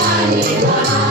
I need